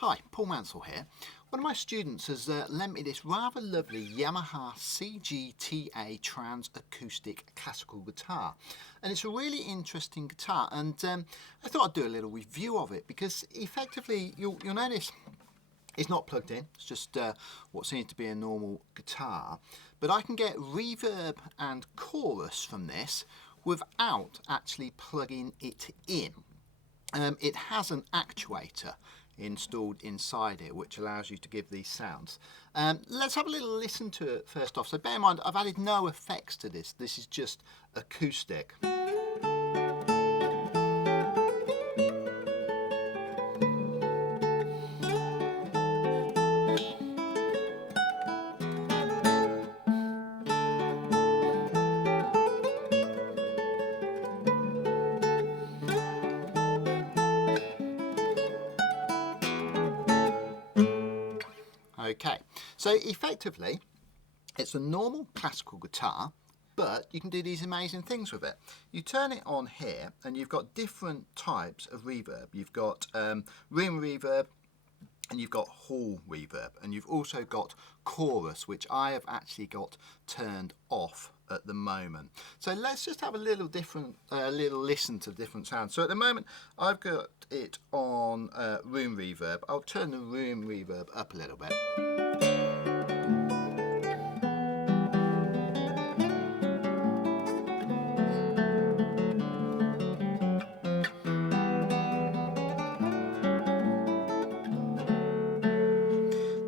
Hi, Paul Mansell here. One of my students has lent me this rather lovely Yamaha CG-TA trans acoustic classical guitar, and it's a really interesting guitar, and I thought I'd do a little review of it because effectively you'll notice it's not plugged in, it's just what seems to be a normal guitar, but I can get reverb and chorus from this without actually plugging it in. It has an actuator installed inside it which allows you to give these sounds. Let's have a little listen to it first off. So bear in mind I've added no effects to this, this is just acoustic. Okay, so effectively it's a normal classical guitar, but you can do these amazing things with it. You turn it on here and you've got different types of reverb. You've got room reverb and you've got hall reverb, and you've also got chorus, which I have actually got turned off at the moment. So let's just have a little listen to different sounds. So at the moment I've got it on room reverb. I'll turn the room reverb up a little bit.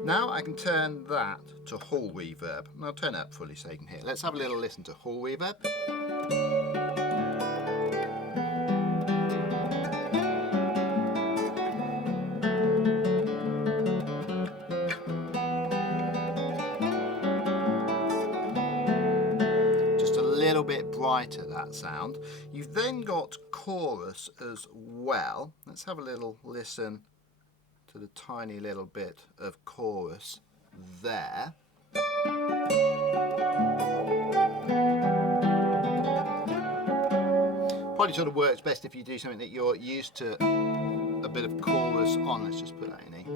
Now I can turn that to hall reverb, and I'll turn it up fully so you can hear. Let's have a little listen to hall reverb. Just a little bit brighter, that sound. You've then got chorus as well. Let's have a little listen to the tiny little bit of chorus there. Probably sort of works best if you do something that you're used to a bit of chorus on. Let's just put that in E.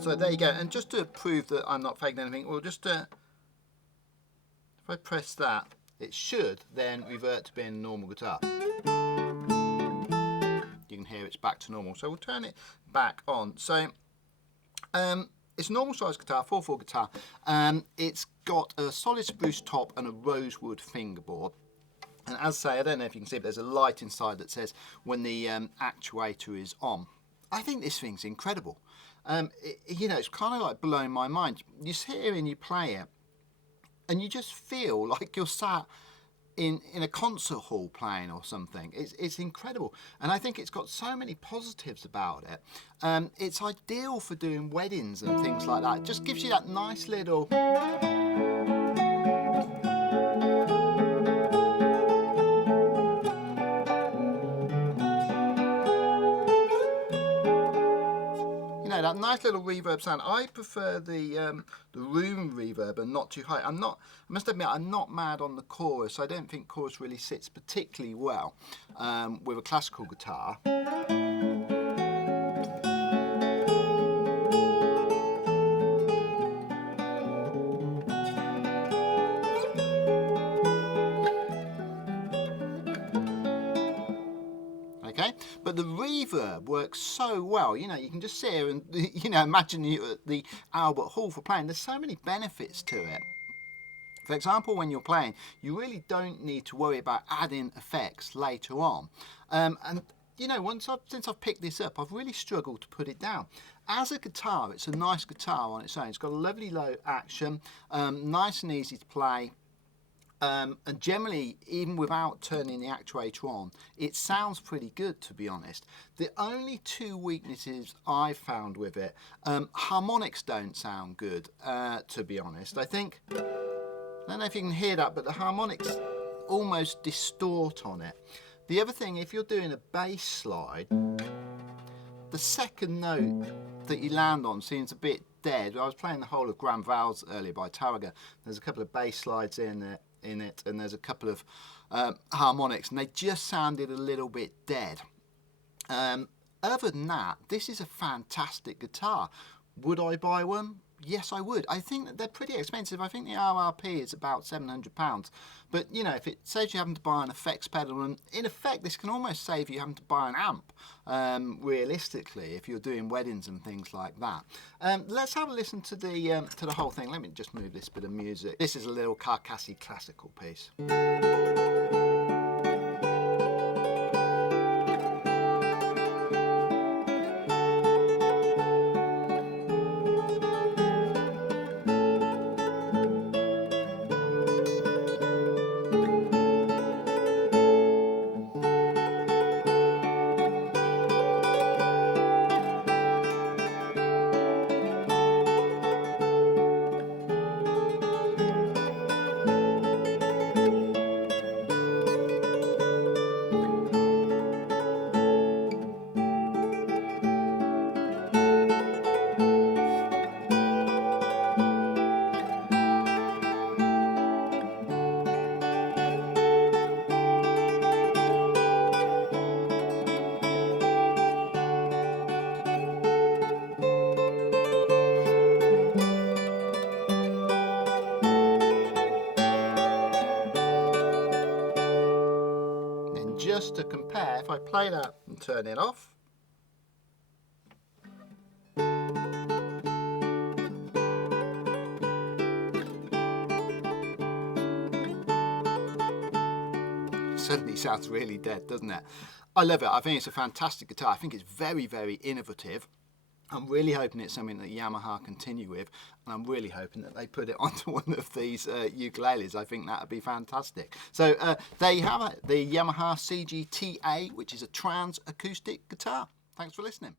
So there you go, and just to prove that I'm not faking anything, we'll just, if I press that, it should then revert to being a normal guitar. You can hear it's back to normal, so we'll turn it back on. So it's a normal size guitar, 4/4 guitar. It's got a solid spruce top and a rosewood fingerboard. And as I say, I don't know if you can see, but there's a light inside that says when the actuator is on. I think this thing's incredible. You know, it's kind of like blowing my mind. You sit here and you play it, and you just feel like you're sat in a concert hall playing or something. It's incredible, and I think it's got so many positives about it. It's ideal for doing weddings and things like that. It just gives you that nice little... that nice little reverb sound. I prefer the room reverb and not too high. I must admit, I'm not mad on the chorus. I don't think chorus really sits particularly well with a classical guitar. Okay, but the reverb works so well. You know, you can just sit here and, you know, imagine you at the Albert Hall for playing. There's so many benefits to it. For example, when you're playing, you really don't need to worry about adding effects later on. And you know, since I've picked this up, I've really struggled to put it down. As a guitar, it's a nice guitar on its own. It's got a lovely low action, nice and easy to play. And generally, even without turning the actuator on, it sounds pretty good, to be honest. The only two weaknesses I've found with it, harmonics don't sound good, to be honest. I don't know if you can hear that, but the harmonics almost distort on it. The other thing, if you're doing a bass slide, the the second note that you land on seems a bit dead. I was playing the whole of Grand Vowels earlier by Tarraga. There's a couple of bass slides in it, and there's a couple of harmonics, and they just sounded a little bit dead. Other than that, this is a fantastic guitar. Would I buy one? Yes, I would. I think that they're pretty expensive. I think the RRP is about £700. But, you know, if it saves you having to buy an effects pedal, and in effect, this can almost save you having to buy an amp, realistically, if you're doing weddings and things like that. Let's have a listen to the whole thing. Let me just move this bit of music. This is a little Carcassy classical piece. Just to compare, if I play that and turn it off, suddenly sounds really dead, doesn't it? I love it. I think it's a fantastic guitar. I think it's very, very innovative. I'm really hoping it's something that Yamaha continue with, and I'm really hoping that they put it onto one of these ukuleles. I think that would be fantastic. So there you have it, the Yamaha CG-TA, which is a trans acoustic guitar. Thanks for listening.